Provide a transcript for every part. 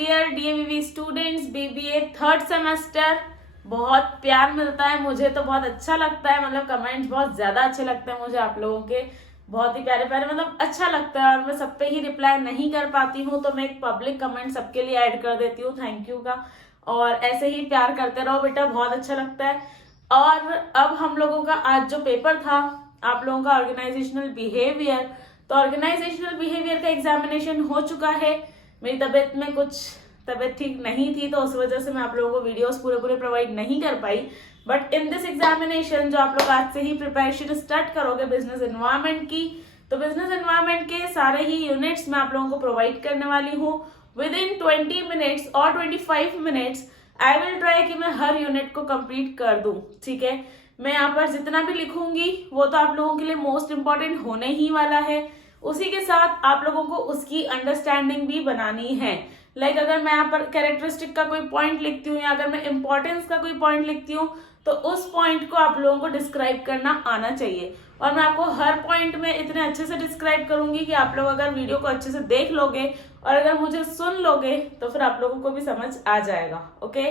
Dear DAVV students, BBA third semester. बहुत प्यार मिलता है मुझे, तो बहुत अच्छा लगता है। मतलब कमेंट्स बहुत ज्यादा अच्छे लगते हैं मुझे आप लोगों के, बहुत ही प्यारे प्यारे, मतलब अच्छा लगता है। और मैं सब पे ही रिप्लाई नहीं कर पाती हूँ, तो मैं एक पब्लिक कमेंट सबके लिए ऐड कर देती हूँ थैंक यू का। और ऐसे ही प्यार करते रहो बेटा, बहुत अच्छा लगता है। और अब हम लोगों का आज जो पेपर था आप लोगों का ऑर्गेनाइजेशनल बिहेवियर, तो ऑर्गेनाइजेशनल बिहेवियर का एग्जामिनेशन हो चुका है। मेरी तबीयत ठीक नहीं थी, तो उस वजह से मैं आप लोगों को वीडियोस पूरे प्रोवाइड नहीं कर पाई। बट इन दिस एग्जामिनेशन जो आप लोग आज से ही प्रिपरेशन स्टार्ट करोगे बिजनेस एनवायरनमेंट की, तो बिजनेस एनवायरनमेंट के सारे ही यूनिट्स मैं आप लोगों को प्रोवाइड करने वाली हूँ विद इन 20 मिनट्स और 25 मिनट्स। आई विल ट्राई कि मैं हर यूनिट को कंप्लीट कर दूं, ठीक है। मैं यहाँ पर जितना भी लिखूंगी वो तो आप लोगों के लिए मोस्ट इम्पॉर्टेंट होने ही वाला है। उसी के साथ आप लोगों को उसकी अंडरस्टैंडिंग भी बनानी है। लाइक अगर मैं यहाँ पर कैरेक्टरिस्टिक का कोई पॉइंट लिखती हूँ या अगर मैं इंपॉर्टेंस का कोई पॉइंट लिखती हूँ, तो उस पॉइंट को आप लोगों को डिस्क्राइब करना आना चाहिए। और मैं आपको हर पॉइंट में इतने अच्छे से डिस्क्राइब करूंगी कि आप लोग अगर वीडियो को अच्छे से देख लोगे और अगर मुझे सुन लोगे तो फिर आप लोगों को भी समझ आ जाएगा। ओके,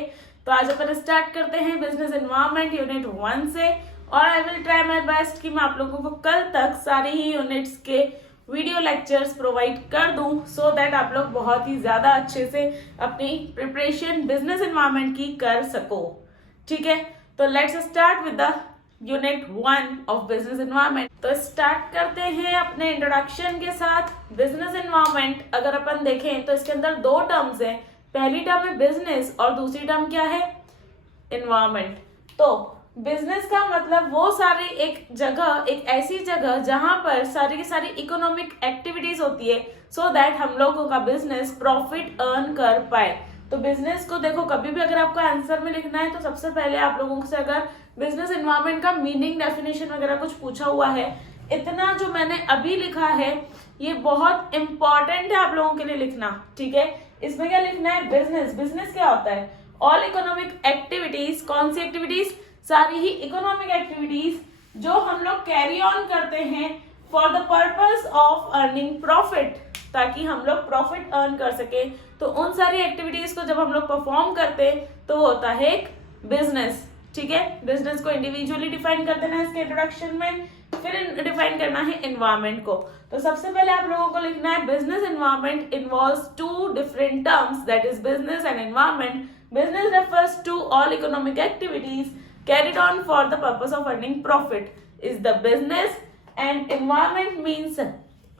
तो आज अपन स्टार्ट करते हैं बिजनेस एनवायरनमेंट यूनिट 1 से। और I will try my best कि मैं आप लोगों को कल तक सारी ही यूनिट्स के वीडियो लेक्चर्स प्रोवाइड कर दूं, सो दैट आप लोग बहुत ही ज्यादा अच्छे से अपनी प्रिपरेशन बिजनेस एनवायरनमेंट की कर सको, ठीक है। तो let's start with the unit 1 of business environment. तो स्टार्ट करते हैं अपने इंट्रोडक्शन के साथ। बिजनेस एनवायरनमेंट अगर अपन देखें तो इसके अंदर दो टर्म्स हैं। पहली टर्म है बिजनेस और दूसरी टर्म क्या है, एनवायरनमेंट। तो बिजनेस का मतलब वो सारी एक जगह, एक ऐसी जगह जहां पर सारी की सारी इकोनॉमिक एक्टिविटीज होती है, सो दैट हम लोगों का बिजनेस प्रॉफिट अर्न कर पाए। तो बिजनेस को देखो, कभी भी अगर आपको आंसर में लिखना है तो सबसे पहले आप लोगों से अगर बिजनेस एनवायरनमेंट का मीनिंग, डेफिनेशन वगैरह कुछ पूछा हुआ है, इतना जो मैंने अभी लिखा है ये बहुत इंपॉर्टेंट है आप लोगों के लिए लिखना, ठीक है। इसमें क्या लिखना है, बिजनेस। बिजनेस क्या होता है, ऑल इकोनॉमिक एक्टिविटीज। कौन सी एक्टिविटीज, सारी ही इकोनॉमिक एक्टिविटीज जो हम लोग कैरी ऑन करते हैं for the purpose of earning profit, ताकि हम लोग प्रॉफिट अर्न कर सके। तो उन सारी एक्टिविटीज को जब हम लोग परफॉर्म करते तो वो होता है एक बिजनेस, ठीक है। बिजनेस को इंडिविजुअली डिफाइन कर देना है इसके इंट्रोडक्शन में, फिर डिफाइन करना है एनवायरनमेंट को। तो सबसे पहले आप लोगों को लिखना है business environment involves two different terms, that is business and environment. Business refers to all economic activities carried on for the purpose of earning profit is the business, and environment means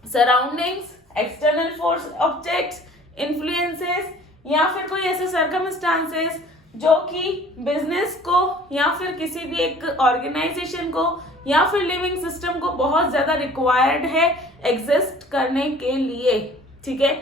surroundings, external force, objects, influences या फिर कोई ऐसे circumstances जो कि business को या फिर किसी भी एक ऑर्गेनाइजेशन को या फिर लिविंग सिस्टम को बहुत ज्यादा रिक्वायर्ड है एग्जिस्ट करने के लिए, ठीक है।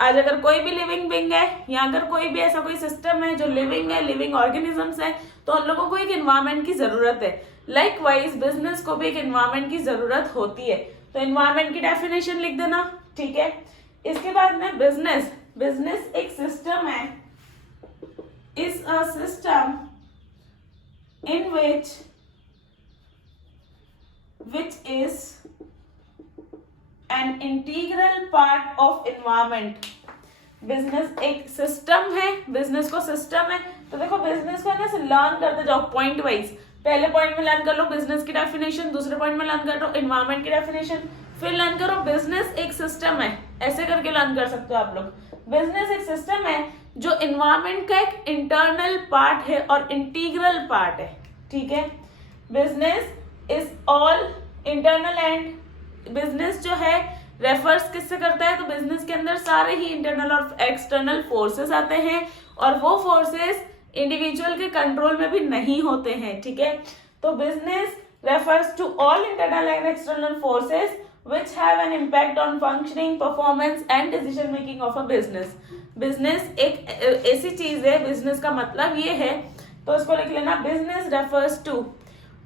आज अगर कोई भी लिविंग बीइंग है या अगर कोई भी ऐसा कोई सिस्टम है जो लिविंग है, लिविंग ऑर्गेनिजम्स है, तो उन लोगों को एक एनवायरनमेंट की जरूरत है। लाइकवाइज बिजनेस को भी एक एनवायरनमेंट की जरूरत होती है। तो एनवायरनमेंट की डेफिनेशन लिख देना, ठीक है। इसके बाद में बिजनेस एक सिस्टम है, is a system in which is an integral part of environment। Business एक सिस्टम है, बिजनेस को सिस्टम है। तो देखो बिजनेस को ना लर्न करते जाओ पॉइंट वाइज। पहले पॉइंट में लर्न कर लो बिजनेस की डेफिनेशन, दूसरे पॉइंट में लर्न कर लो एनवायरनमेंट की डेफिनेशन, फिर लर्न करो बिजनेस एक सिस्टम है। ऐसे करके लर्न कर सकते हो आप लोग। बिजनेस एक सिस्टम है जो एनवायरनमेंट का एक इंटरनल पार्ट है और इंटीग्रल पार्ट है, ठीक है। Business is all internal and business जो है रेफर्स किससे करता है, तो बिजनेस के अंदर सारे ही इंटरनल और एक्सटर्नल फोर्सेस आते हैं और वो फोर्सेस इंडिविजुअल के कंट्रोल में भी नहीं होते हैं, ठीक है। तो business refers to all internal and external forces which have an impact on functioning, performance and decision making of a business। Business एक ऐसी चीज है, बिजनेस का मतलब ये है, तो इसको लिख लेना, बिजनेस रेफर्स टू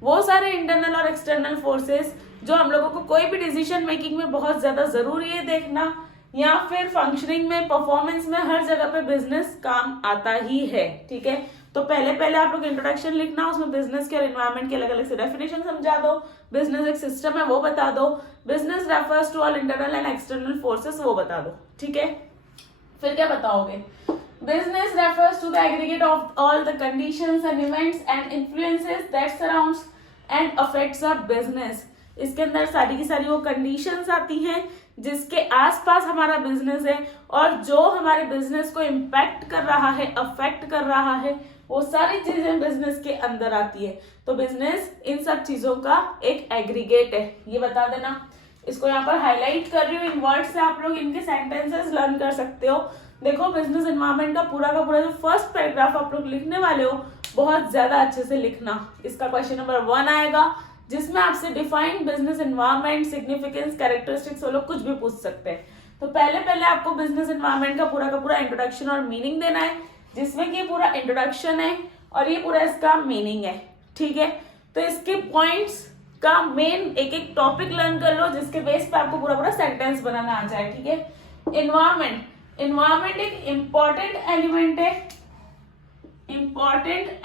वो सारे इंटरनल और एक्सटर्नल फोर्सेस जो हम लोगों को कोई भी डिसीजन मेकिंग में बहुत ज्यादा जरूरी है देखना, या फिर फंक्शनिंग में, परफॉर्मेंस में, हर जगह पे बिजनेस काम आता ही है, ठीक है। तो पहले आप लोग इंट्रोडक्शन लिखना, उसमें बिजनेस के और एनवायरनमेंट के अलग अलग से डेफिनेशन समझा दो, बिजनेस एक सिस्टम है वो बता दो, business refers to all internal and external forces वो बता दो, ठीक है। फिर क्या बताओगे, Business refers to the aggregate of all the conditions and events and influences that surrounds and affects a business. इसके अंदर सारी की सारी वो कंडीशंस आती हैं जिसके आसपास हमारा बिजनेस है और जो हमारे बिजनेस को इम्पैक्ट कर रहा है, अफेक्ट कर रहा है, वो सारी चीजें बिजनेस के अंदर आती है। तो बिजनेस इन सब चीजों का एक एग्रीगेट है, ये बता देना। इसको यहाँ पर हाईलाइट कर रही हूँ इन वर्ड से, आप लोग इनके सेंटेंसेस लर्न कर सकते हो। देखो बिजनेस एनवायरनमेंट का पूरा जो फर्स्ट पैराग्राफ आप लोग लिखने वाले हो बहुत ज्यादा अच्छे से लिखना। इसका क्वेश्चन नंबर 1 आएगा जिसमें आपसे define business environment, significance, characteristics वो लोग कुछ भी पूछ सकते हैं। तो पहले आपको बिजनेस एनवायरनमेंट का पूरा इंट्रोडक्शन और मीनिंग देना है, जिसमें कि पूरा इंट्रोडक्शन है और ये पूरा इसका मीनिंग है, ठीक है। तो इसके पॉइंट्स का मेन एक टॉपिक लर्न कर लो जिसके बेस पे आपको पूरा सेंटेंस बनाना आ जाए, ठीक है। एनवायरनमेंट एक इम्पॉर्टेंट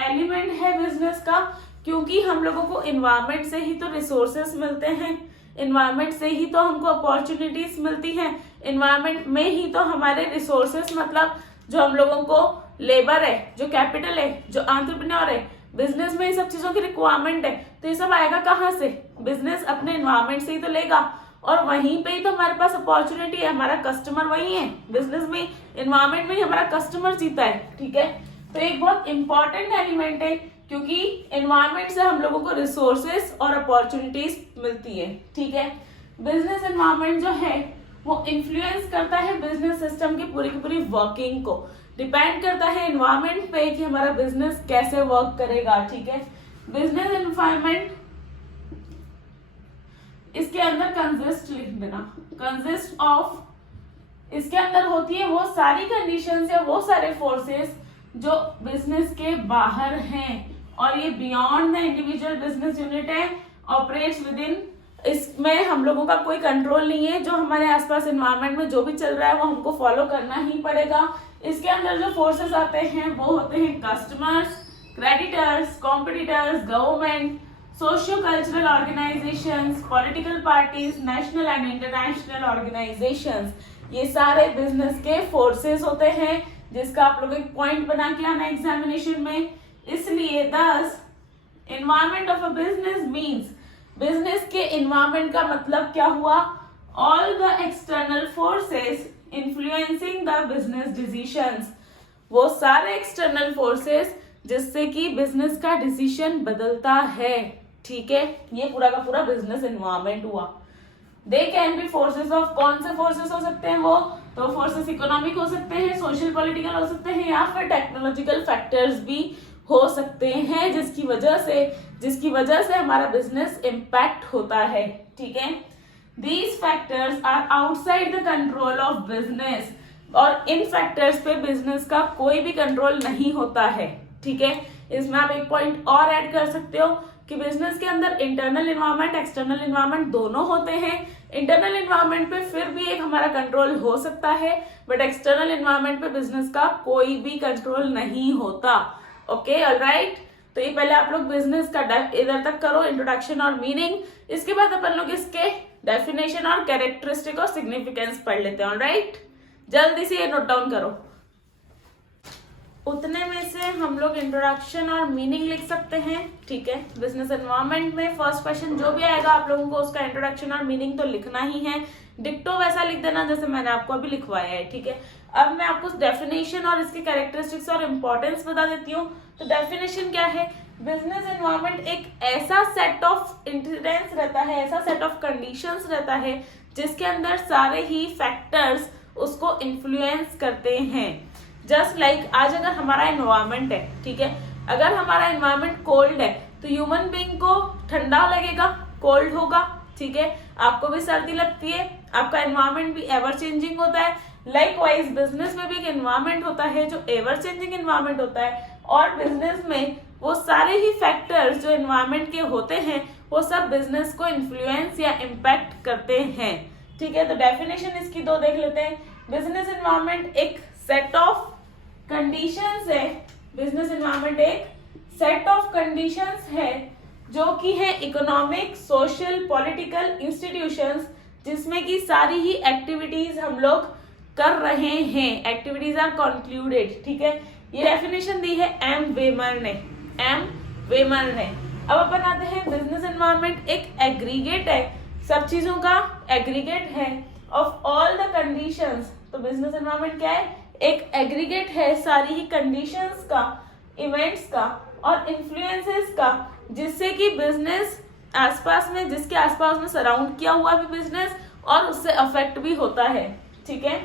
एलिमेंट है बिजनेस का, क्योंकि हम लोगों को एनवायरनमेंट से ही तो रिसोर्सेस मिलते हैं, एनवायरनमेंट से ही तो हमको अपॉर्चुनिटीज मिलती हैं, एनवायरनमेंट में ही तो हमारे रिसोर्सेस मतलब जो हम लोगों को लेबर है, जो कैपिटल है, जो एंटरप्रेन्योर है, बिजनेस में ये सब चीजों की रिक्वायरमेंट है। तो ये सब आएगा कहाँ से? बिजनेस अपने एनवायरनमेंट से ही तो लेगा और वहीं पे ही तो हमारे पास अपॉर्चुनिटी है, हमारा कस्टमर वही है। बिजनेस में एनवायरनमेंट में ही हमारा कस्टमर जीता है, ठीक है। तो एक बहुत इंपॉर्टेंट एलिमेंट है क्योंकि एनवायरनमेंट से हम लोगों को रिसोर्सेस और अपॉर्चुनिटीज मिलती है, ठीक है। बिजनेस एनवायरनमेंट जो है वो इन्फ्लुएंस करता है बिजनेस सिस्टम की पूरी वर्किंग को, डिपेंड करता है एनवायरनमेंट पे कि हमारा बिजनेस कैसे वर्क करेगा, ठीक है। बिजनेस एनवायरनमेंट इसके अंदर कंसिस्ट लिख देना, कंसिस्ट ऑफ, इसके अंदर होती है वो सारी कंडीशंस या वो सारे फोर्सेस जो बिजनेस के बाहर हैं और ये beyond the individual business unit है, ऑपरेट्स विद इन, इसमें हम लोगों का कोई कंट्रोल नहीं है। जो हमारे आसपास एनवायरनमेंट में जो भी चल रहा है वो हमको फॉलो करना ही पड़ेगा। इसके अंदर जो फोर्सेस आते हैं वो होते हैं customers, creditors, competitors, government, socio cultural organisations, political parties, national and international organisations. ये सारे बिजनेस के फोर्सेस होते हैं जिसका आप लोग एक पॉइंट बना के आना एग्जामिनेशन में। इसलिए दस environment of a business means, business के एनवायरनमेंट का मतलब क्या हुआ? All the external forces influencing the business decisions, वो सारे एक्सटर्नल फोर्सेस जिससे कि बिजनेस का डिसीजन बदलता है, ठीक है। ये पूरा का पूरा बिजनेस एनवायरनमेंट हुआ। They can be forces of, कौन से फोर्सेस हो सकते हैं वो? तो फोर्सेस इकोनॉमिक हो सकते हैं, सोशल पॉलिटिकल हो सकते हैं या फिर टेक्नोलॉजिकल फैक्टर्स भी हो सकते हैं जिसकी वजह से हमारा बिजनेस इम्पैक्ट होता है, ठीक है। These factors are outside the control of business, और इन फैक्टर्स पे बिजनेस का कोई भी कंट्रोल नहीं होता है, ठीक है। इसमें आप एक पॉइंट और ऐड कर सकते हो कि बिजनेस के अंदर इंटरनल एनवायरनमेंट, एक्सटर्नल एनवायरनमेंट दोनों होते हैं। इंटरनल एनवायरनमेंट पे फिर भी एक हमारा कंट्रोल हो सकता है, बट एक्सटर्नल एनवायरनमेंट पे बिजनेस का कोई भी कंट्रोल नहीं होता। Okay, alright. तो ये पहले आप लोग बिजनेस का इधर तक करो, इंट्रोडक्शन और मीनिंग। इसके बाद अपन लोग इसके डेफिनेशन और कैरेक्टरिस्टिक और सिग्निफिकेंस पढ़ लेते हैं, ऑलराइट। जल्दी से ये नोट डाउन करो। उतने में से हम लोग इंट्रोडक्शन और मीनिंग लिख सकते हैं, ठीक है। बिजनेस एनवायरनमेंट में फर्स्ट क्वेश्चन जो भी आएगा आप लोगों को उसका इंट्रोडक्शन और मीनिंग तो लिखना ही है। डिक्टो वैसा लिख देना जैसे मैंने आपको अभी लिखवाया है, ठीक है। अब मैं आपको डेफिनेशन और इसके कैरेक्टरिस्टिक्स और इम्पोर्टेंस बता देती हूँ। तो डेफिनेशन क्या है? बिजनेस एनवायरनमेंट एक ऐसा सेट ऑफ इंसिडेंट्स रहता है, ऐसा सेट ऑफ कंडीशंस रहता है जिसके अंदर सारे ही फैक्टर्स उसको इन्फ्लुएंस करते हैं। जस्ट लाइक आज अगर हमारा एनवायरनमेंट है, ठीक है, अगर हमारा एनवायरनमेंट कोल्ड है तो ह्यूमन बीइंग को ठंडा लगेगा, कोल्ड होगा, ठीक है। आपको भी सर्दी लगती है, आपका एनवायरनमेंट भी एवर चेंजिंग होता है। लाइकवाइज बिजनेस में भी एक एनवायरनमेंट होता है जो एवर चेंजिंग एनवायरनमेंट होता है, और बिजनेस में वो सारे ही फैक्टर्स जो एनवायरनमेंट के होते हैं वो सब बिजनेस को इन्फ्लुएंस या इम्पैक्ट करते हैं, ठीक है। तो डेफिनेशन इसकी दो देख लेते हैं। बिजनेस एनवायरनमेंट एक सेट ऑफ कंडीशंस है, बिजनेस एनवायरनमेंट एक सेट ऑफ कंडीशंस है जो कि है इकोनॉमिक, सोशल, पॉलिटिकल इंस्टीट्यूशंस, जिसमें कि सारी ही एक्टिविटीज हम लोग कर रहे हैं, एक्टिविटीज आर कंक्लूडेड, ठीक है। ये डेफिनेशन दी है एम वेमर ने। अब अपन आते हैं बिजनेस एनवायरनमेंट एक एग्रीगेट है, सब चीजों का एग्रीगेट है ऑफ ऑल द कंडीशंस। तो बिजनेस एनवायरनमेंट क्या है, एक एग्रीगेट है सारी ही कंडीशंस का, इवेंट्स का और इन्फ्लुएंसेस का, जिससे कि बिजनेस आसपास में, जिसके आसपास में सराउंड किया हुआ भी बिजनेस और उससे अफेक्ट भी होता है, ठीक है।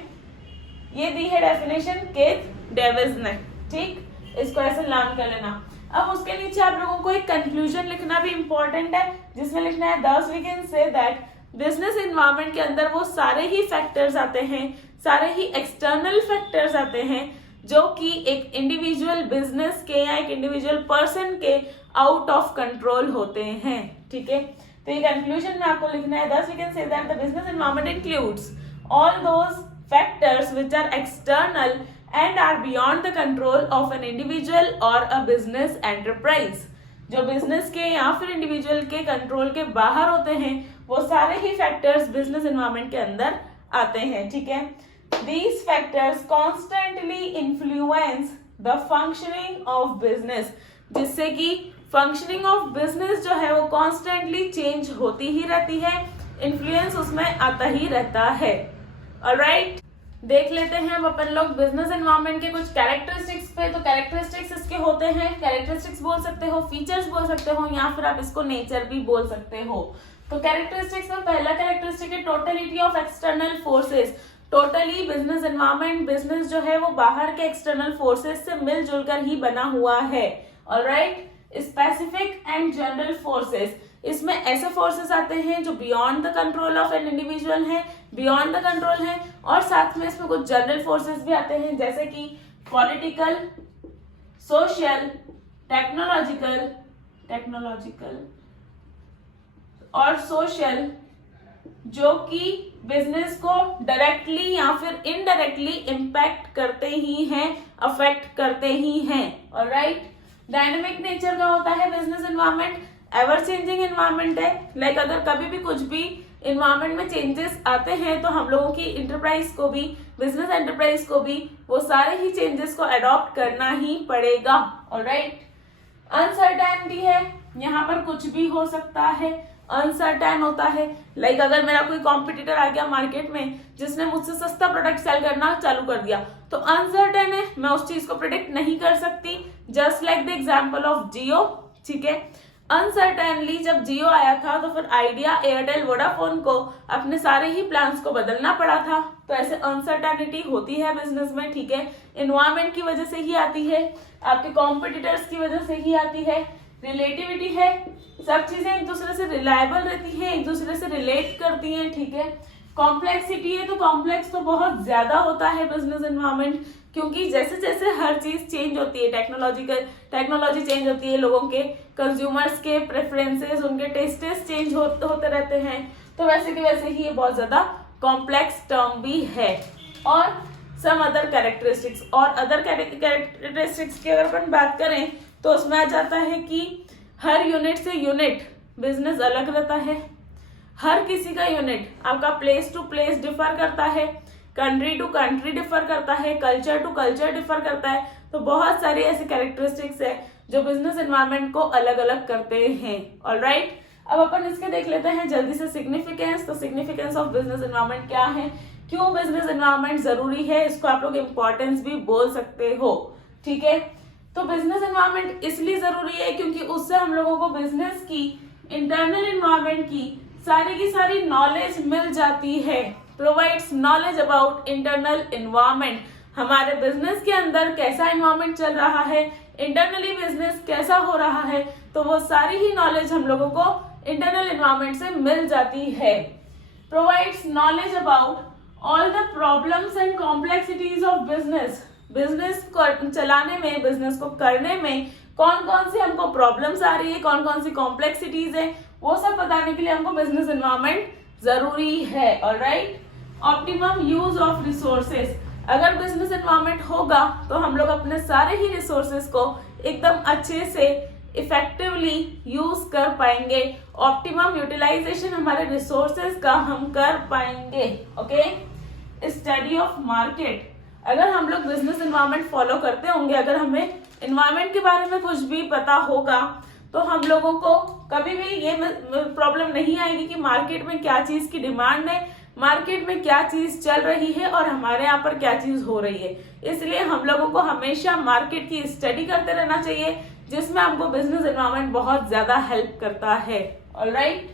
ये दी है डेफिनेशन केथ डेविस ने, ठीक, इसको ऐसे लर्न कर लेना। अब उसके नीचे आप लोगों को एक कंक्लूजन लिखना भी इंपॉर्टेंट है, जिसमें लिखना है thus we can say that business environment के अंदर वो सारे ही फैक्टर्स आते हैं, सारे ही एक्सटर्नल फैक्टर्स आते हैं जो कि एक इंडिविजुअल बिजनेस के या एक इंडिविजुअल पर्सन के आउट ऑफ कंट्रोल होते हैं, ठीक है। तो ये कंक्लूजन में आपको लिखना है thus we can say that the business environment includes all those factors which are external and are beyond the control of an individual or a business enterprise। जो बिजनेस के या फिर इंडिविजुअल के कंट्रोल के बाहर होते हैं, वो सारे ही फैक्टर्स बिजनेस एनवायरनमेंट के अंदर आते हैं, ठीक है। These factors constantly influence the functioning of business, जिससे कि फंक्शनिंग ऑफ बिजनेस जो है वो कॉन्स्टेंटली चेंज होती ही रहती है, इन्फ्लुएंस उसमें आता ही रहता है। ऑलराइट, देख लेते हैं अब अपन लोग बिजनेस एनवायरनमेंट के कुछ कैरेक्टरिस्टिक्स पे। तो कैरेक्टरिस्टिक्स इसके होते हैं, कैरेक्टरिस्टिक्स बोल सकते हो, फीचर्स बोल सकते हो, या फिर आप इसको नेचर भी बोल सकते हो। तो कैरेक्टरिस्टिक्स में पहला कैरेक्टरिस्टिक है totality of external forces. Totally business environment, business जो है वो बाहर के एक्सटर्नल फोर्सेस से मिलजुल कर ही बना हुआ है। Alright, specific and general forces, इसमें ऐसे फोर्सेस आते हैं जो beyond the control of an individual है, बियॉन्ड द कंट्रोल है, और साथ में इसमें कुछ जनरल फोर्सेस भी आते हैं जैसे कि पॉलिटिकल, सोशल, टेक्नोलॉजिकल और सोशल, जो कि बिजनेस को डायरेक्टली या फिर इनडायरेक्टली इम्पैक्ट करते ही हैं, अफेक्ट करते ही हैं। ऑलराइट, डायनेमिक नेचर का होता है business environment, ever changing environment है। लाइक अगर कभी भी कुछ भी एनवायरनमेंट में चेंजेस आते हैं तो हम लोगों की इंटरप्राइज को भी, बिजनेस एंटरप्राइज को भी वो सारे ही चेंजेस को अडॉप्ट करना ही पड़ेगा। ऑलराइट, अनसर्टेनिटी है, यहाँ पर कुछ भी हो सकता है, अनसर्टेन होता है। लाइक अगर मेरा कोई कॉम्पिटिटर आ गया मार्केट में जिसने मुझसे सस्ता प्रोडक्ट सेल करना चालू कर दिया, तो अनसर्टेन है, मैं उस चीज को प्रिडिक्ट नहीं कर सकती। Just like the example of Jio, ठीक है। अनसर्टेनली जब जियो आया था तो फिर आइडिया, एयरटेल, वोडाफोन को अपने सारे ही प्लान्स को बदलना पड़ा था। तो ऐसे अनसर्टेनिटी होती है बिजनेस में, ठीक है। एनवायरनमेंट की वजह से ही आती है, आपके कॉम्पिटिटर्स की वजह से ही आती है। रिलेटिविटी है, सब चीजें एक दूसरे से रिलायबल रहती हैं, एक दूसरे से रिलेट करती हैं, ठीक है। कॉम्प्लेक्सिटी है, तो कॉम्प्लेक्स तो बहुत ज्यादा होता है बिजनेस एनवायरनमेंट, क्योंकि जैसे जैसे हर चीज चेंज होती है, टेक्नोलॉजी चेंज होती है, लोगों के, कंज्यूमर्स के प्रेफरेंसेस, उनके टेस्टेस चेंज होते रहते हैं, तो वैसे के वैसे ही ये बहुत ज्यादा कॉम्प्लेक्स टर्म भी है। और सम अदर कैरेक्टरिस्टिक्स, और अदर कैरेक्टरिस्टिक्स की अगर अपन बात करें तो उसमें आ जाता है कि हर यूनिट से यूनिट बिजनेस अलग रहता है, हर किसी का यूनिट आपका प्लेस टू प्लेस डिफर करता है, कंट्री टू कंट्री डिफर करता है, कल्चर टू कल्चर डिफर करता है। तो बहुत सारी ऐसी कैरेक्टरिस्टिक्स है जो बिजनेस एनवायरनमेंट को अलग अलग करते हैं। ऑलराइट, अब अपन इसके देख लेते हैं जल्दी से सिग्निफिकेंस। तो सिग्निफिकेंस ऑफ बिजनेस एनवायरनमेंट क्या है, क्यों बिजनेस एनवायरनमेंट जरूरी है, इसको आप लोग इम्पोर्टेंस भी बोल सकते हो, ठीक है। तो बिजनेस एनवायरनमेंट इसलिए जरूरी है क्योंकि उससे हम लोगों को बिजनेस की इंटरनल एनवायरनमेंट की सारी नॉलेज मिल जाती है। Provides knowledge about internal environment, हमारे बिजनेस के अंदर कैसा एनवायरनमेंट चल रहा है, इंटरनली बिजनेस कैसा हो रहा है, तो वो सारी ही नॉलेज हम लोगों को इंटरनल एनवायरनमेंट से मिल जाती है। Provides knowledge about all the problems and complexities of business, business को चलाने में, बिजनेस को करने में कौन कौन सी हमको प्रॉब्लम्स आ रही है, कौन कौन सी कॉम्प्लेक्सिटीज है, वो सब बताने के लिए हमको बिजनेस एनवायरनमेंट जरूरी है। Alright, optimum use of resources, अगर बिजनेस एनवायरनमेंट होगा तो हम लोग अपने सारे ही रिसोर्सेस को एकदम अच्छे से इफेक्टिवली यूज कर पाएंगे। ऑप्टिमम यूटिलाइजेशन हमारे रिसोर्सेस का हम कर पाएंगे। Okay, study of market. अगर हम लोग बिजनेस एनवायरनमेंट फॉलो करते होंगे, अगर हमें एनवायरनमेंट के बारे में कुछ भी पता होगा, तो हम लोगों को कभी भी ये प्रॉब्लम नहीं आएगी कि मार्केट में क्या चीज की डिमांड है, मार्केट में क्या चीज चल रही है और हमारे यहाँ पर क्या चीज हो रही है। इसलिए हम लोगों को हमेशा मार्केट की स्टडी करते रहना चाहिए, जिसमें हमको बिजनेस एनवायरनमेंट बहुत ज्यादा हेल्प करता है। Alright,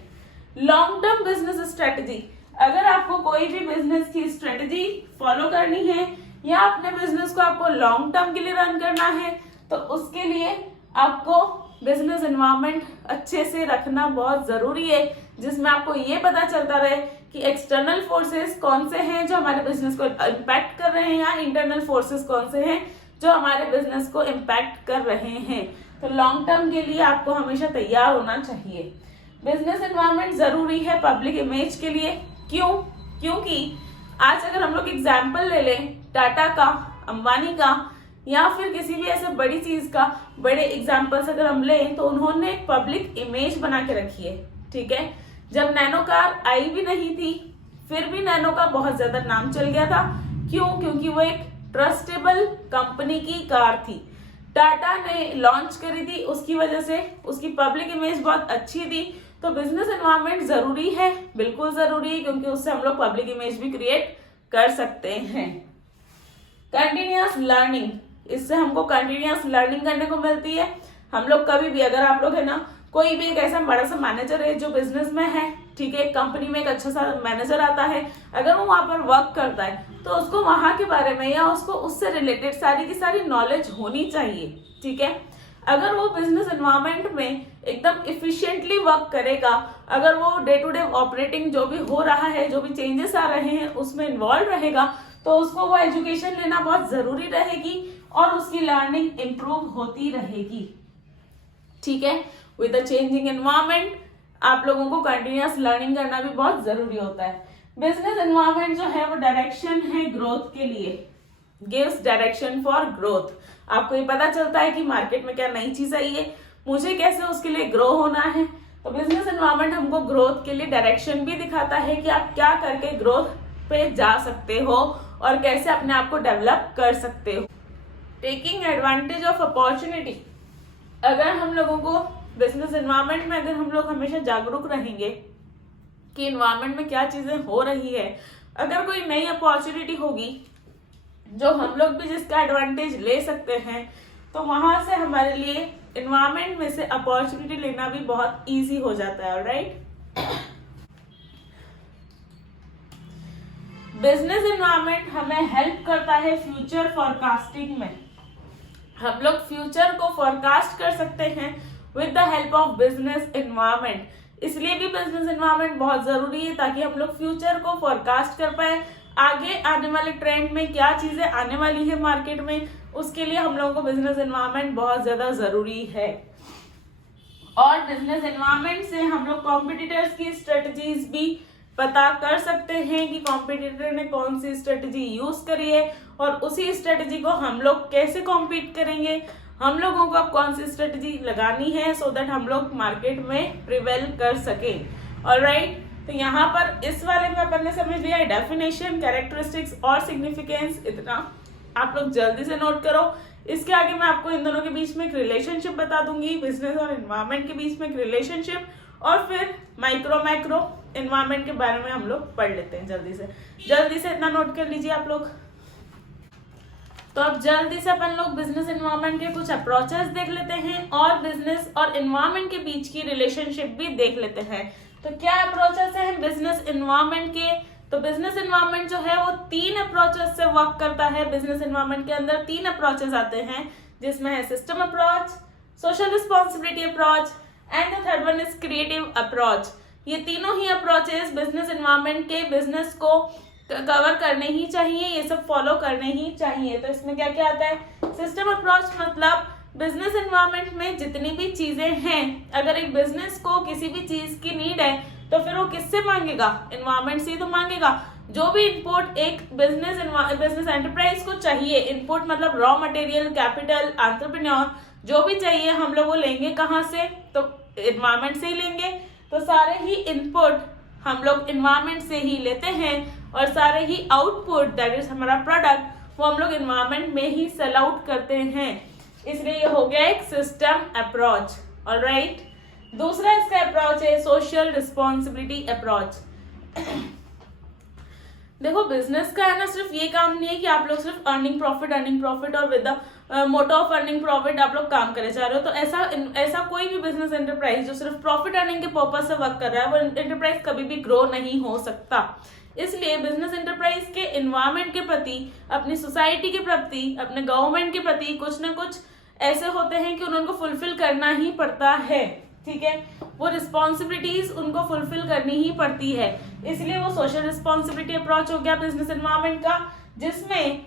long term business strategy. अगर आपको कोई भी बिजनेस की स्ट्रेटजी फॉलो करनी है या अपने बिजनेस को आपको लॉन्ग टर्म के लिए रन करना है, तो उसके लिए आपको बिजनेस एनवायरनमेंट अच्छे से रखना बहुत जरूरी है, जिसमें आपको ये पता चलता रहे कि एक्सटर्नल फोर्सेस कौन से हैं जो हमारे बिजनेस को इम्पैक्ट कर रहे हैं, या इंटरनल फोर्सेस कौन से हैं जो हमारे बिजनेस को इम्पैक्ट कर रहे हैं। तो लॉन्ग टर्म के लिए आपको हमेशा तैयार होना चाहिए। बिजनेस एनवायरनमेंट जरूरी है पब्लिक इमेज के लिए। क्यों? क्योंकि आज अगर हम लोग एग्जाम्पल ले लें टाटा का, अंबानी का, या फिर किसी भी ऐसे बड़ी चीज का, बड़े एग्जाम्पल्स अगर हम लें, तो उन्होंने एक पब्लिक इमेज बना के रखी है। ठीक है, जब नैनो कार आई भी नहीं थी, फिर भी नैनो का बहुत ज्यादा नाम चल गया था। क्यों? क्योंकि वो एक ट्रस्टेबल कंपनी की कार थी, टाटा ने लॉन्च करी थी, उसकी वजह से उसकी पब्लिक इमेज बहुत अच्छी थी। तो बिजनेस एनवायरनमेंट जरूरी है, बिल्कुल जरूरी है, क्योंकि उससे हम लोग पब्लिक इमेज भी क्रिएट कर सकते हैं। कंटिन्यूअस लर्निंग, इससे हमको कंटिन्यूअस लर्निंग करने को मिलती है। हम लोग कभी भी, अगर आप लोग है ना, कोई भी एक ऐसा बड़ा सा मैनेजर है जो बिजनेस में है, ठीक है, कंपनी में एक अच्छा सा मैनेजर आता है, अगर वो वहां पर वर्क करता है, तो उसको वहां के बारे में या उसको उससे रिलेटेड सारी की सारी नॉलेज होनी चाहिए। ठीक है, अगर वो बिजनेस एनवायरनमेंट में एकदम इफिशिएंटली वर्क करेगा, अगर वो डे टू डे ऑपरेटिंग जो भी हो रहा है, जो भी चेंजेस आ रहे हैं, उसमें इन्वॉल्व रहेगा, तो उसको वो एजुकेशन लेना बहुत जरूरी रहेगी और उसकी लर्निंग इंप्रूव होती रहेगी। ठीक है, विद द चेंजिंग एनवायरनमेंट आप लोगों को कंटिन्यूअस लर्निंग करना भी बहुत जरूरी होता है। बिजनेस एनवायरनमेंट जो है वो डायरेक्शन है ग्रोथ के लिए, गिव्स डायरेक्शन फॉर ग्रोथ। आपको ये पता चलता है कि मार्केट में क्या नई चीज आई है, मुझे कैसे उसके लिए ग्रो होना है। तो बिजनेस एनवायरनमेंट हमको ग्रोथ के लिए डायरेक्शन भी दिखाता है कि आप क्या करके ग्रोथ पे जा सकते हो और कैसे अपने आप को डेवलप कर सकते हो। Taking advantage of opportunity. अगर हम लोगों को बिजनेस एनवायरनमेंट में, अगर हम लोग हमेशा जागरूक रहेंगे कि एनवायरनमेंट में क्या चीजें हो रही है, अगर कोई नई अपॉर्चुनिटी होगी जो हम लोग भी जिसका एडवांटेज ले सकते हैं, तो वहां से हमारे लिए एनवायरनमेंट में से अपॉर्चुनिटी लेना भी बहुत इजी हो जाता है। राइट, बिजनेस एनवायरनमेंट हमें हेल्प करता है फ्यूचर फोरकास्टिंग में। हम लोग फ्यूचर को फोरकास्ट कर सकते हैं with the help of business environment. इसलिए भी बिजनेस एनवायरनमेंट बहुत जरूरी है, ताकि हम लोग फ्यूचर को फोरकास्ट कर पाए, आगे आने वाले ट्रेंड में क्या चीजें आने वाली है मार्केट में, उसके लिए हम लोगों को बिजनेस एनवायरनमेंट बहुत ज्यादा जरूरी है। और बिजनेस एनवायरनमेंट से हम लोग कॉम्पिटिटर्स की स्ट्रेटजीज भी पता कर सकते हैं कि कॉम्पिटिटर ने कौन सी स्ट्रेटजी यूज करी है, और उसी स्ट्रेटजी को हम लोग कैसे कॉम्पीट करेंगे, हम लोगों को अब कौन सी स्ट्रेटजी लगानी है, सो दैट हम लोग मार्केट में प्रिवेल कर सके। ऑलराइट, तो यहाँ पर इस वाले में अपन ने समझ लिया है डेफिनेशन, कैरेक्टरिस्टिक्स और सिग्निफिकेंस। इतना आप लोग जल्दी से नोट करो। इसके आगे मैं आपको इन दोनों के बीच में एक रिलेशनशिप बता दूंगी, बिजनेस और एनवायरनमेंट के बीच में एक रिलेशनशिप, और फिर माइक्रो मैक्रो एनवायरनमेंट के बारे में हम लोग पढ़ लेते हैं। जल्दी से इतना नोट कर लीजिए आप लोग। तो अब जल्दी से अपन लोग बिजनेस एनवायरनमेंट के कुछ अप्रोचेस देख लेते हैं और बिजनेस और एनवायरनमेंट के बीच की रिलेशनशिप भी देख लेते हैं। तो क्या अप्रोचेस हैं बिजनेस एनवायरनमेंट के? तो बिजनेस एनवायरनमेंट जो है वो 3 अप्रोचेस से वर्क करता है। बिजनेस एनवायरनमेंट के अंदर 3 अप्रोचेस आते हैं, जिसमें है system approach, social responsibility approach and the third one is creative approach. ये तीनों ही अप्रोचेस बिजनेस एनवायरनमेंट के बिजनेस को कवर करने ही चाहिए, ये सब फॉलो करने ही चाहिए। तो इसमें क्या क्या आता है? सिस्टम अप्रोच मतलब बिजनेस एनवायरनमेंट में जितनी भी चीजें हैं, अगर एक बिजनेस को किसी भी चीज की नीड है तो फिर वो किससे मांगेगा? एनवायरनमेंट से ही तो मांगेगा। जो भी इनपुट एक बिजनेस एंटरप्राइज को चाहिए, इनपुट मतलब रॉ मटेरियल, कैपिटल, एंटरप्रेन्योर, जो भी चाहिए हम लोग वो लेंगे कहाँ से? तो एनवायरनमेंट से ही लेंगे। तो सारे ही इनपुट हम लोग एनवायरनमेंट से ही लेते हैं और सारे ही आउटपुट दैट इज हमारा प्रोडक्ट वो हम लोग एनवायरमेंट में ही सेल आउट करते हैं, इसलिए ये हो गया एक सिस्टम अप्रोच। ऑलराइट, दूसरा इसका अप्रोच है सोशल रिस्पॉन्सिबिलिटी अप्रोच। देखो बिजनेस का है ना, सिर्फ ये काम नहीं है कि आप लोग सिर्फ अर्निंग प्रॉफिट और with the motto of earning profit आप लोग काम करे जा रहे हो। तो ऐसा कोई भी बिजनेस एंटरप्राइज जो सिर्फ प्रॉफिट अर्निंग के पर्पज से वर्क कर रहा है वो एंटरप्राइज कभी भी ग्रो नहीं हो सकता। इसलिए बिजनेस एंटरप्राइज के एनवायरमेंट के प्रति, अपनी सोसाइटी के प्रति, अपने गवर्नमेंट के प्रति कुछ ना कुछ ऐसे होते हैं कि उनको फुलफिल करना ही पड़ता है। ठीक है, वो रिस्पॉन्सिबिलिटीज उनको फुलफिल करनी ही पड़ती है, इसलिए वो सोशल रिस्पॉन्सिबिलिटी अप्रोच हो गया बिजनेस एनवायरमेंट का, जिसमें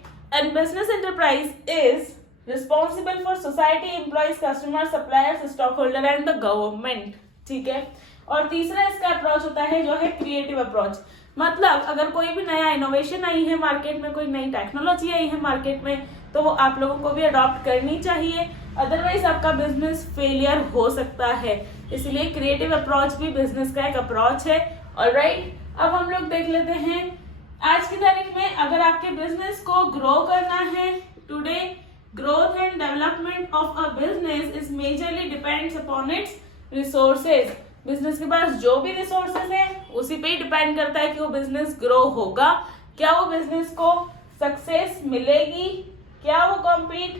business enterprise is responsible for society, employees, customer, suppliers, stock holder and the government. ठीक है, और तीसरा इसका अप्रोच होता है जो है क्रिएटिव अप्रोच। मतलब अगर कोई भी नया इनोवेशन आई है मार्केट में, कोई नई टेक्नोलॉजी आई है मार्केट में, तो वो आप लोगों को भी अडॉप्ट करनी चाहिए, अदरवाइज आपका बिजनेस फेलियर हो सकता है। इसलिए क्रिएटिव अप्रोच भी बिजनेस का एक अप्रोच है। ऑलराइट, अब हम लोग देख लेते हैं आज की तारीख में अगर आपके बिजनेस को ग्रो करना है, today growth and development of a business is majorly depends upon its resources. Business के पास जो भी रिसोर्सेज है उसी पे ही डिपेंड करता है कि वो बिजनेस ग्रो होगा, क्या वो बिजनेस को सक्सेस मिलेगी, क्या वो कॉम्पीट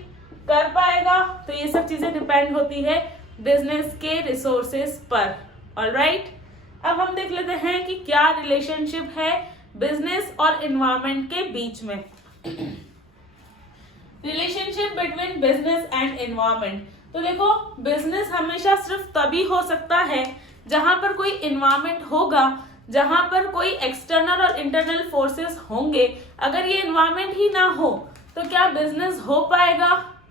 कर पाएगा। तो ये सब चीजें डिपेंड होती है बिजनेस के रिसोर्सेज पर। ऑलराइट, अब हम देख लेते हैं कि क्या रिलेशनशिप है बिजनेस और एनवायरमेंट के बीच में। Relationship between business and environment. तो देखो बिजनेस हमेशा सिर्फ तभी हो सकता है जहां पर कोई एनवायरमेंट होगा, जहां पर कोई एक्सटर्नल और इंटरनल फोर्सेस होंगे। अगर ये एनवायरमेंट ही ना हो तो क्या बिजनेस हो पाएगा?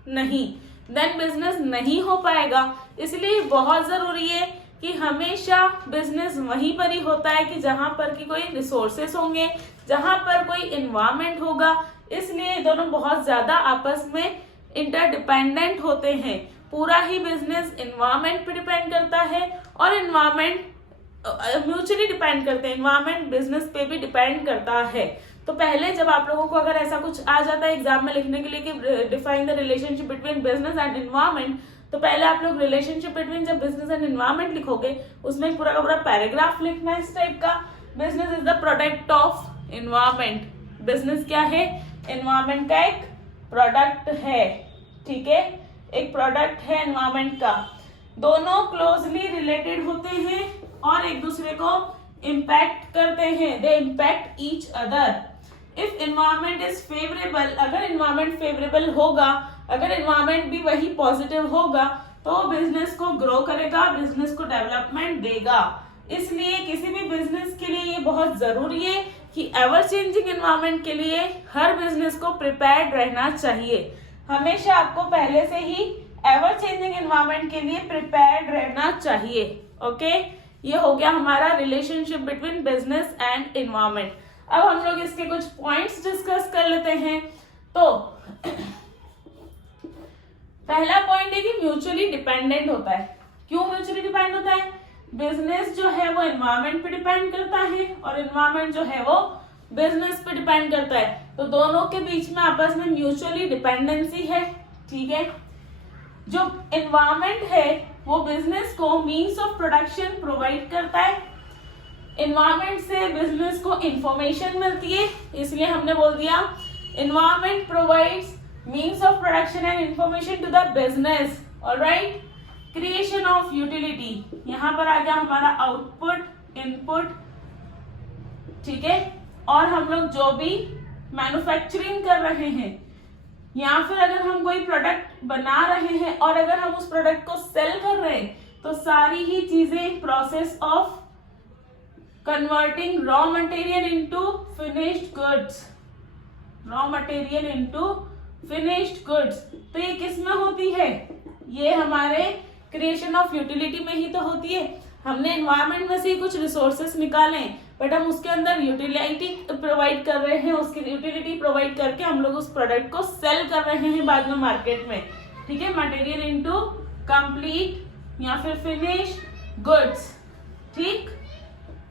नहीं, देन बिजनेस नहीं हो पाएगा। इसलिए बहुत जरूरी है कि हमेशा बिजनेस वहीं पर ही होता है कि जहां पर कि कोई रिसोर्सेस होंगे, जहां पर कोई एनवायरमेंट होगा। इसलिए दोनों बहुत ज्यादा आपस में इंटरडिपेंडेंट होते हैं। पूरा ही बिजनेस एनवायरमेंट पे डिपेंड करता है और एनवायरमेंट म्यूचुअली डिपेंड करते हैं, एनवायरमेंट बिजनेस पे भी डिपेंड करता है। तो पहले जब आप लोगों को अगर ऐसा कुछ आ जाता है एग्जाम में लिखने के लिए कि define the relationship between business and environment, तो पहले आप लोग रिलेशनशिप बिटवीन जब बिजनेस एंड एनवायरमेंट लिखोगे उसमें पूरा का पूरा पैराग्राफ लिखना है इस टाइप का। Business is the product of environment. Business क्या है? एनवायरमेंट का एक प्रोडक्ट है। ठीक है, एक प्रोडक्ट है एनवायरमेंट का। दोनों क्लोजली रिलेटेड होते हैं और एक दूसरे को इम्पैक्ट करते हैं। They impact each other. If environment is favourable, अगर एनवायरमेंट फेवरेबल होगा, अगर एनवायरमेंट भी वही पॉजिटिव होगा तो बिजनेस को ग्रो करेगा, बिजनेस को डेवलपमेंट देगा। इसलिए किसी भी बिजनेस के लिए ये बहुत जरूरी है कि एवर चेंजिंग एनवायरमेंट के लिए हर बिजनेस को प्रिपेयर्ड रहना चाहिए। हमेशा आपको पहले से ही एवर चेंजिंग एनवायरमेंट के लिए प्रिपेयर्ड रहना चाहिए। ओके, ये हो गया हमारा relationship between business and environment. अब हम लोग इसके कुछ पॉइंट्स डिस्कस कर लेते हैं। तो पहला पॉइंट है कि म्यूचुअली डिपेंडेंट होता है। क्यों म्यूचुअली डिपेंड होता है? बिजनेस जो है वो एनवायरमेंट पे डिपेंड करता है और एनवायरमेंट जो है वो बिजनेस पे डिपेंड करता है। तो दोनों के बीच में आपस में म्यूचुअली डिपेंडेंसी है। ठीक है, जो एनवायरमेंट है वो बिजनेस को मीन्स ऑफ प्रोडक्शन प्रोवाइड करता है। एनवायरमेंट से बिजनेस को इंफॉर्मेशन मिलती है, इसलिए हमने बोल दिया environment provides means of production and information to the business. Alright, creation of utility, यहाँ पर आ गया हमारा आउटपुट, इनपुट। ठीक है, और हम लोग जो भी मैन्युफैक्चरिंग कर रहे हैं या फिर अगर हम कोई प्रोडक्ट बना रहे हैं और अगर हम उस प्रोडक्ट को सेल कर रहे हैं तो सारी ही चीजें process of converting raw material into finished goods, raw material into finished goods. तो ये किस में होती है? ये हमारे क्रिएशन ऑफ यूटिलिटी में ही तो होती है। हमने एनवायरमेंट में से कुछ रिसोर्सेस निकाले बट हम उसके अंदर यूटिलिटी प्रोवाइड कर रहे हैं, उसकी यूटिलिटी प्रोवाइड करके हम लोग उस प्रोडक्ट को सेल कर रहे हैं बाद में मार्केट में। ठीक है, मटेरियल इनटू कंप्लीट या फिर फिनिश गुड्स। ठीक,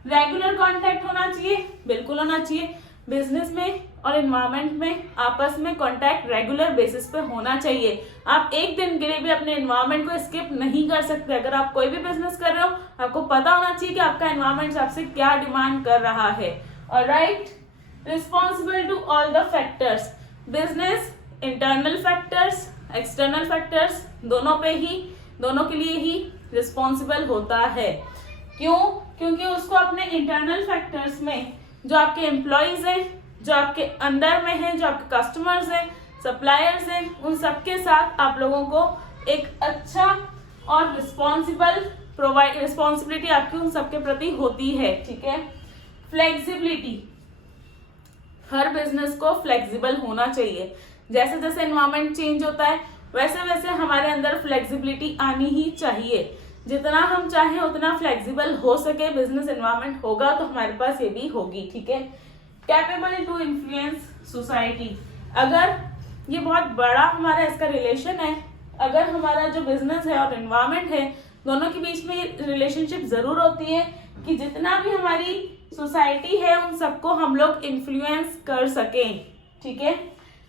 रेगुलर कांटेक्ट होना चाहिए, बिल्कुल होना चाहिए। बिजनेस में और एनवायरमेंट में आपस में कांटेक्ट रेगुलर बेसिस पे होना चाहिए। आप एक दिन के लिए भी अपने एनवायरमेंट को स्किप नहीं कर सकते। अगर आप कोई भी बिजनेस कर रहे हो, आपको पता होना चाहिए कि आपका एनवायरमेंट आपसे क्या डिमांड कर रहा है। Alright, responsible to all the factors. Business internal factors, external factors दोनों के लिए ही रिस्पॉन्सिबल होता है। क्यों? क्योंकि उसको अपने इंटरनल फैक्टर्स में जो आपके एम्प्लॉयज हैं, जो आपके अंडर में हैं, जो आपके कस्टमर्स हैं, सप्लायर्स हैं, उन सबके साथ आप लोगों को एक अच्छा और रिस्पॉन्सिबिलिटी आपकी उन सबके प्रति होती है। ठीक है। फ्लेक्सिबिलिटी, हर बिजनेस को फ्लेक्सिबल होना चाहिए। जैसे जैसे एनवायरमेंट चेंज होता है वैसे वैसे हमारे अंदर फ्लेक्सिबिलिटी आनी ही चाहिए। जितना हम चाहें उतना फ्लेक्सिबल हो सके बिजनेस एनवायरनमेंट होगा तो हमारे पास ये भी होगी। ठीक है। कैपेबल टू इन्फ्लुएंस सोसाइटी, अगर ये बहुत बड़ा हमारा इसका रिलेशन है, अगर हमारा जो बिजनेस है और एनवायरनमेंट है दोनों के बीच में रिलेशनशिप जरूर होती है कि जितना भी हमारी सोसाइटी है उन सबको हम लोग इन्फ्लुएंस कर सकें। ठीक है।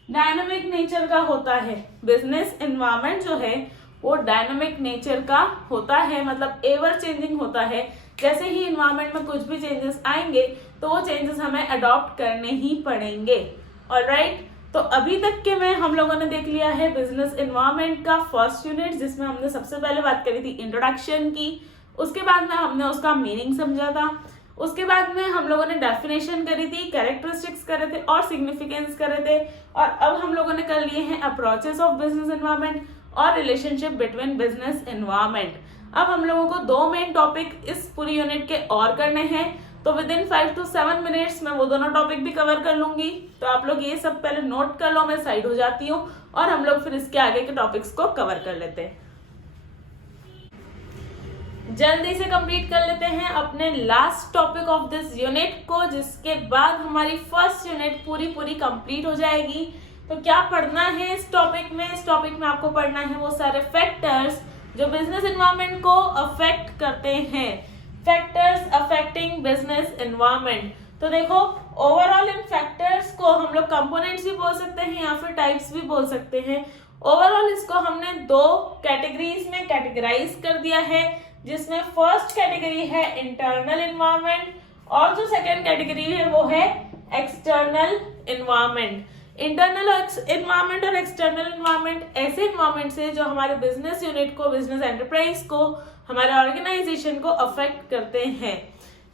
डायनामिक नेचर का होता है बिजनेस एनवायरनमेंट, जो है वो डायनामिक नेचर का होता है, मतलब एवर चेंजिंग होता है। जैसे ही एनवायरनमेंट में कुछ भी चेंजेस आएंगे तो वो चेंजेस हमें अडॉप्ट करने ही पड़ेंगे। ऑलराइट, तो अभी तक के में हम लोगों ने देख लिया है बिजनेस एनवायरनमेंट का फर्स्ट यूनिट, जिसमें हमने सबसे पहले बात करी थी इंट्रोडक्शन की। उसके बाद में हमने उसका मीनिंग समझा था। उसके बाद में हम लोगों ने डेफिनेशन करी थी, कैरेक्टरिस्टिक्स करे थे और सिग्निफिकेंस करे थे। और अब हम लोगों ने कर लिए हैं अप्रोचेस ऑफ बिजनेस एनवायरनमेंट और रिलेशनशिप बिटवीन बिजनेस एनवायरनमेंट। अब हम लोगों को 2 मेन टॉपिक इस पूरी यूनिट के और करने हैं, तो विद इन 5 to 7 मिनट्स में वो दोनों टॉपिक भी कवर कर लूंगी। तो आप लोग ये सब पहले नोट कर लो, मैं साइड हो जाती हूँ और हम लोग फिर इसके आगे के टॉपिक्स को कवर कर लेते हैं। जल्दी से कंप्लीट कर लेते हैं अपने last topic of this unit को, जिसके बाद हमारी फर्स्ट यूनिट पूरी कंप्लीट हो जाएगी। तो क्या पढ़ना है इस टॉपिक में? इस टॉपिक में आपको पढ़ना है वो सारे फैक्टर्स जो बिजनेस एनवायरनमेंट को अफेक्ट करते हैं। Factors affecting business environment. तो देखो, ओवरऑल इन फैक्टर्स को हम लोग कंपोनेंट्स भी बोल सकते हैं या फिर टाइप्स भी बोल सकते हैं। ओवरऑल इसको हमने 2 कैटेगरीज में कैटेगराइज कर दिया है, जिसमें फर्स्ट कैटेगरी है इंटरनल एनवायरनमेंट और जो सेकेंड कैटेगरी है वो है एक्सटर्नल एनवायरनमेंट। इंटरनल एनवायरनमेंट और एक्सटर्नल एनवायरनमेंट ऐसे एनवायरनमेंट से जो हमारे बिजनेस यूनिट को, बिजनेस एंटरप्राइज को, हमारे ऑर्गेनाइजेशन को अफेक्ट करते हैं।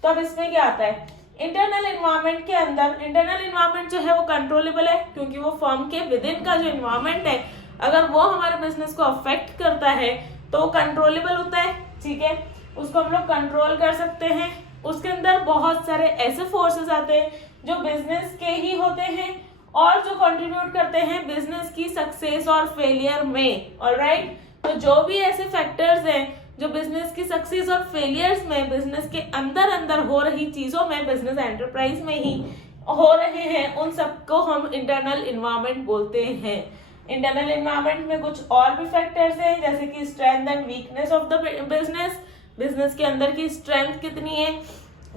तो अब इसमें क्या आता है? इंटरनल एनवायरनमेंट के अंदर इंटरनल एनवायरनमेंट जो है वो कंट्रोलेबल है, क्योंकि वो फर्म के विद इन का जो एनवायरनमेंट है अगर वो हमारे बिजनेस को अफेक्ट करता है तो वो कंट्रोलेबल होता है। ठीक है, उसको हम लोग कंट्रोल कर सकते हैं। उसके अंदर बहुत सारे ऐसे फोर्सेस आते हैं जो बिजनेस के ही होते हैं और जो कंट्रीब्यूट करते हैं बिजनेस की सक्सेस और फेलियर में। ऑलराइट, तो जो भी ऐसे फैक्टर्स हैं जो बिजनेस की सक्सेस और फेलियर्स में, बिजनेस के अंदर हो रही चीजों में, बिजनेस एंटरप्राइज में ही हो रहे हैं, उन सबको हम इंटरनल एनवायरनमेंट बोलते हैं। इंटरनल एनवायरनमेंट में कुछ और भी फैक्टर्स हैं, जैसे कि strength and weakness of the business. Business के अंदर की स्ट्रेंथ कितनी है,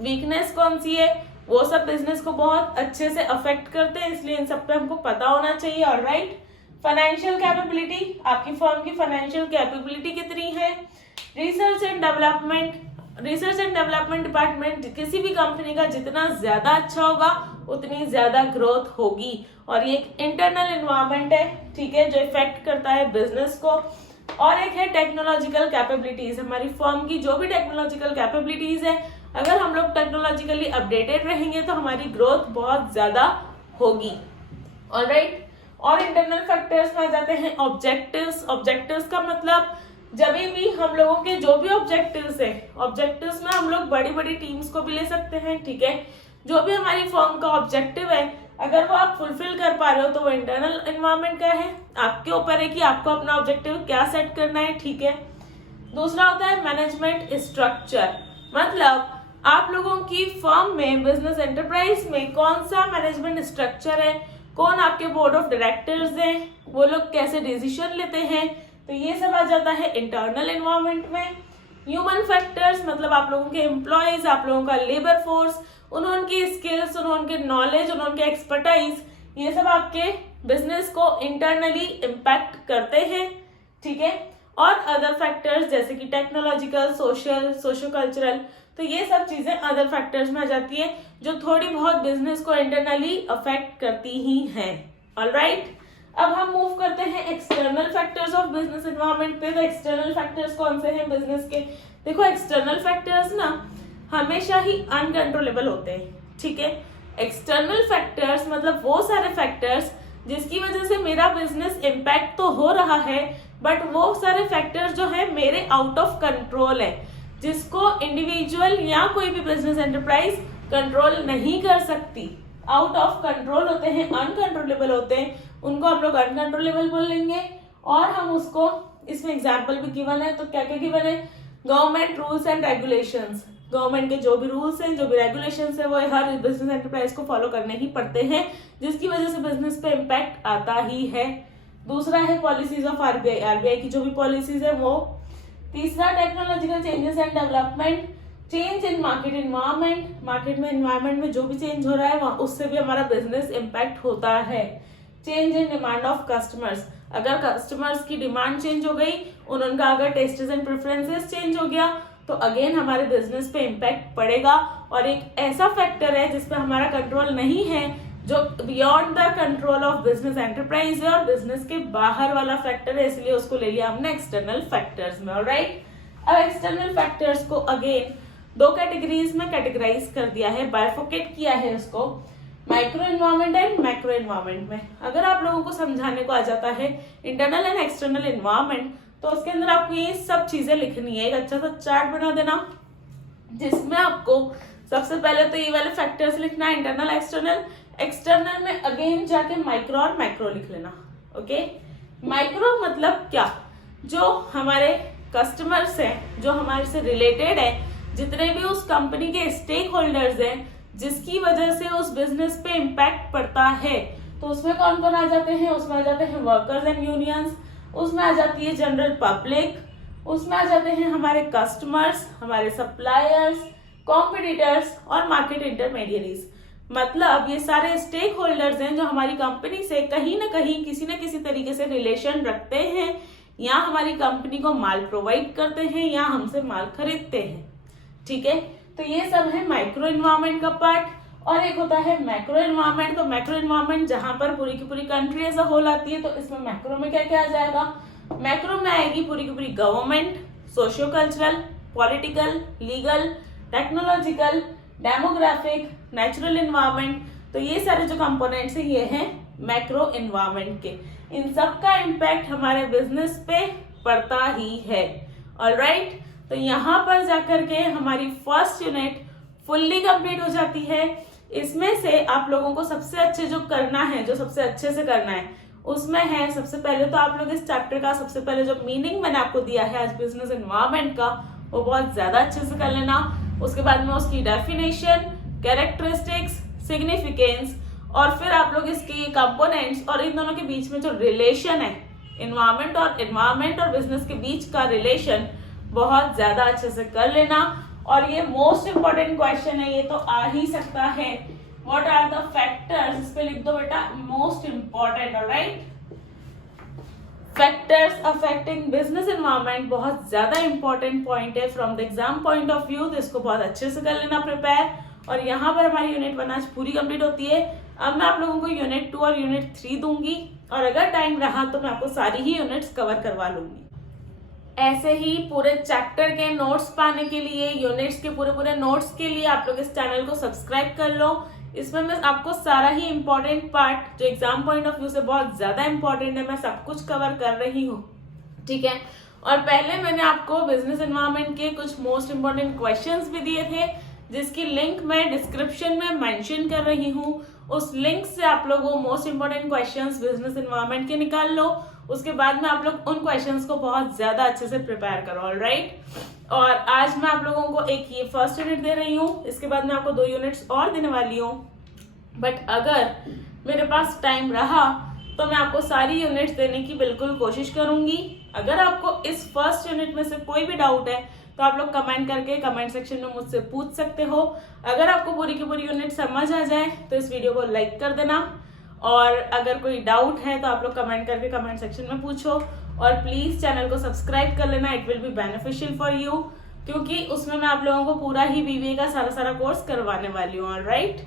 वीकनेस कौन सी है, वो सब बिजनेस को बहुत अच्छे से अफेक्ट करते हैं, इसलिए इन सब पे हमको पता होना चाहिए। ऑलराइट, फाइनेंशियल कैपेबिलिटी, आपकी फर्म की फाइनेंशियल कैपेबिलिटी कितनी है। रिसर्च एंड डेवलपमेंट डिपार्टमेंट किसी भी कंपनी का जितना ज्यादा अच्छा होगा उतनी ज्यादा ग्रोथ होगी, और ये एक इंटरनल एनवायरनमेंट है। ठीक है, जो इफेक्ट करता है बिजनेस को। और एक है टेक्नोलॉजिकल कैपेबिलिटीज, हमारी फर्म की जो भी टेक्नोलॉजिकल कैपेबिलिटीज है, अगर हम लोग टेक्नोलॉजिकली अपडेटेड रहेंगे तो हमारी ग्रोथ बहुत ज्यादा होगी। ऑलराइट, और इंटरनल फैक्टर्स में आ जाते हैं ऑब्जेक्टिव्स। ऑब्जेक्टिव्स का मतलब जब भी हम लोगों के जो भी ऑब्जेक्टिव्स हैं, ऑब्जेक्टिव्स में हम लोग बड़ी बड़ी टीम्स को भी ले सकते हैं। ठीक है, जो भी हमारी फर्म का ऑब्जेक्टिव है अगर वो आप फुलफिल कर पा रहे हो तो वो इंटरनल एनवायरनमेंट का है। आपके ऊपर है कि आपको अपना ऑब्जेक्टिव क्या सेट करना है। ठीक है, दूसरा होता है मैनेजमेंट स्ट्रक्चर, मतलब आप लोगों की फर्म में, बिजनेस एंटरप्राइज में कौन सा मैनेजमेंट स्ट्रक्चर है, कौन आपके बोर्ड ऑफ डायरेक्टर्स हैं, वो लोग कैसे डिसीजन लेते हैं, तो ये सब आ जाता है इंटरनल एनवायरनमेंट में। ह्यूमन फैक्टर्स, मतलब आप लोगों के एम्प्लॉयज, आप लोगों का लेबर फोर्स, उनकी स्किल्स, उनके नॉलेज, उनके एक्सपर्टाइज, ये सब आपके बिजनेस को इंटरनली इम्पैक्ट करते हैं, ठीक है। और अदर फैक्टर्स जैसे कि टेक्नोलॉजिकल, सोशो कल्चरल, तो ये सब चीजें अदर फैक्टर्स में आ जाती है जो थोड़ी बहुत बिजनेस को इंटरनली अफेक्ट करती ही हैं। ऑलराइट, अब हम मूव करते हैं external factors of business environment पे। तो एक्सटर्नल फैक्टर्स कौन से हैं बिजनेस के? देखो, एक्सटर्नल फैक्टर्स ना हमेशा ही अनकंट्रोलेबल होते हैं, ठीक है। एक्सटर्नल फैक्टर्स मतलब वो सारे फैक्टर्स जिसकी वजह से मेरा बिजनेस इम्पैक्ट तो हो रहा है, बट वो सारे फैक्टर्स जो है मेरे आउट ऑफ कंट्रोल है, जिसको इंडिविजुअल या कोई भी बिजनेस एंटरप्राइज कंट्रोल नहीं कर सकती। आउट ऑफ कंट्रोल होते हैं, अनकंट्रोलेबल होते हैं, उनको हम लोग अनकंट्रोलेबल बोलेंगे। और हम उसको, इसमें एग्जाम्पल भी गिवन है, तो क्या क्या गिवन है? Government rules and regulations, government के जो भी रूल्स हैं, जो भी रेगुलेशंस है, वो हर बिजनेस एंटरप्राइज को फॉलो करने ही पड़ते हैं, जिसकी वजह से बिजनेस पे इम्पैक्ट आता ही है। दूसरा है पॉलिसीज ऑफ आरबीआई, आरबीआई की जो भी पॉलिसीज है वो। तीसरा technological changes and development, change in market environment, market में एनवायरनमेंट में जो भी चेंज हो रहा है उससे भी हमारा बिजनेस इम्पैक्ट होता है। Change in demand of customers, अगर कस्टमर्स की डिमांड चेंज हो गई, उनका अगर टेस्ट्स एंड प्रेफरेंसेस चेंज हो गया, तो अगेन हमारे बिजनेस पे इम्पैक्ट पड़ेगा। और एक ऐसा फैक्टर है जिसपे हमारा कंट्रोल नहीं है, जो beyond the control of business enterprise है और बिजनेस के बाहर वाला फैक्टर है, इसलिए उसको ले लिया हमने एक्सटर्नल फैक्टर्स में। ऑलराइट, अब एक्सटर्नल फैक्टर्स को अगेन दो कैटेगरीज में कैटेगराइज कर दिया है, बाइफोकेट किया है उसको, micro environment and macro environment में। अगर आप लोगों को समझाने को आ जाता है इंटरनल एंड एक्सटर्नल एनवायरनमेंट, तो उसके अंदर आपको ये सब चीजें लिखनी है। एक अच्छा सा चार्ट बना देना, जिसमें आपको सबसे पहले तो ये वाले फैक्टर्स लिखना है, इंटरनल एक्सटर्नल। एक्सटर्नल में अगेन जाके माइक्रो और मैक्रो लिख लेना। ओके, माइक्रो मतलब क्या? जो हमारे कस्टमर्स हैं, जो हमारे से रिलेटेड है, जितने भी उस कंपनी के स्टेक होल्डर्स हैं, जिसकी वजह से उस बिजनेस पे इम्पैक्ट पड़ता है, तो उसमें कौन कौन आ जाते हैं? उसमें आ जाते हैं वर्कर्स एंड यूनियंस, उसमें आ जाती है जनरल पब्लिक, उसमें आ जाते हैं हमारे कस्टमर्स, हमारे सप्लायर्स, कॉम्पिटिटर्स और मार्केट इंटरमीडियरीज। मतलब ये सारे स्टेक होल्डर्स हैं जो हमारी कंपनी से कहीं ना कहीं किसी न किसी तरीके से रिलेशन रखते हैं, या हमारी कंपनी को माल प्रोवाइड करते हैं, या हमसे माल खरीदते हैं, ठीक है। तो ये सब है माइक्रो एनवायरनमेंट का पार्ट। और एक होता है मैक्रो एनवायरनमेंट। तो मैक्रो एनवायरनमेंट जहां पर पूरी की पूरी कंट्री एज अ होल आती है, तो इसमें मैक्रो में क्या क्या आ जाएगा? मैक्रो में आएगी पूरी की पूरी government, socio cultural, political, legal, technological, demographic, natural environment. तो ये सारे जो कंपोनेंट्स हैं ये हैं मैक्रो एनवायरनमेंट के। इन सब का इम्पैक्ट हमारे बिजनेस पे पड़ता ही है। ऑलराइट, तो यहाँ पर जाकर के हमारी फर्स्ट यूनिट फुल्ली कंप्लीट हो जाती है। इसमें से आप लोगों को सबसे अच्छे जो करना है, जो सबसे अच्छे से करना है, उसमें है सबसे पहले तो आप लोग इस चैप्टर का सबसे पहले जो मीनिंग मैंने आपको दिया है आज बिजनेस एनवायरनमेंट का, वो बहुत ज्यादा अच्छे से कर लेना। उसके बाद में उसकी डेफिनेशन, कैरेक्टरिस्टिक्स, सिग्निफिकेंस, और फिर आप लोग इसके कंपोनेंट्स और इन दोनों के बीच में जो रिलेशन है, एनवायरनमेंट और बिजनेस के बीच का रिलेशन बहुत ज्यादा अच्छे से कर लेना। और ये मोस्ट इंपॉर्टेंट क्वेश्चन है, ये तो आ ही सकता है। व्हाट आर द फैक्टर्स, इस पे लिख दो बेटा, most important. Alright, factors affecting business environment बहुत ज्यादा इंपॉर्टेंट पॉइंट है from the exam point of view, तो इसको बहुत अच्छे से कर लेना प्रिपेयर। और यहाँ पर हमारी यूनिट 1 आज पूरी कंप्लीट होती है। अब मैं आप लोगों को यूनिट 2 और यूनिट 3 दूंगी, और अगर टाइम रहा तो मैं आपको सारी ही यूनिट्स कवर करवा लूंगी। ऐसे ही पूरे चैप्टर के नोट्स पाने के लिए, यूनिट्स के पूरे नोट्स के लिए आप लोग इस चैनल को सब्सक्राइब कर लो। इसमें मैं आपको सारा ही इंपॉर्टेंट पार्ट जो एग्जाम पॉइंट ऑफ व्यू से बहुत ज्यादा इंपॉर्टेंट है, मैं सब कुछ कवर कर रही हूँ, ठीक है। और पहले मैंने आपको बिजनेस एनवायरनमेंट के कुछ मोस्ट इंपॉर्टेंट क्वेश्चंस भी दिए थे, जिसकी लिंक मैं डिस्क्रिप्शन में मेंशन कर रही हूँ। उस लिंक से आप लोग वो most important questions business environment के निकाल लो। उसके बाद में आप लोग उन क्वेश्चंस को बहुत ज्यादा अच्छे से प्रिपेयर करो। ऑलराइट, और आज मैं आप लोगों को एक ये फर्स्ट यूनिट दे रही हूँ, इसके बाद मैं आपको 2 यूनिट्स और देने वाली हूँ। बट अगर मेरे पास टाइम रहा तो मैं आपको सारी यूनिट्स देने की बिल्कुल कोशिश करूंगी। अगर आपको इस फर्स्ट यूनिट में से कोई भी डाउट है तो आप लोग कमेंट करके कमेंट सेक्शन में मुझसे पूछ सकते हो। अगर आपको पूरी की पूरी यूनिट समझ आ जाए तो इस वीडियो को लाइक कर देना, और अगर कोई डाउट है तो आप लोग कमेंट करके कमेंट सेक्शन में पूछो, और प्लीज चैनल को सब्सक्राइब कर लेना, it will be beneficial for you, क्योंकि उसमें मैं आप लोगों को पूरा ही बीबीए का सारा कोर्स करवाने वाली हूँ। ऑलराइट,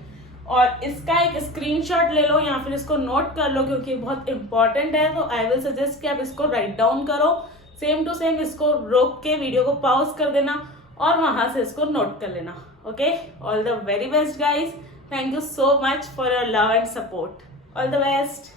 और इसका एक स्क्रीनशॉट ले लो या फिर इसको नोट कर लो, क्योंकि बहुत इंपॉर्टेंट है। तो आई विल सजेस्ट कि आप इसको राइट डाउन करो, सेम टू सेम इसको रोक के वीडियो को पॉज कर देना और वहां से इसको नोट कर लेना। Okay, all the very best guys, thank you so much for your love and support, all the best.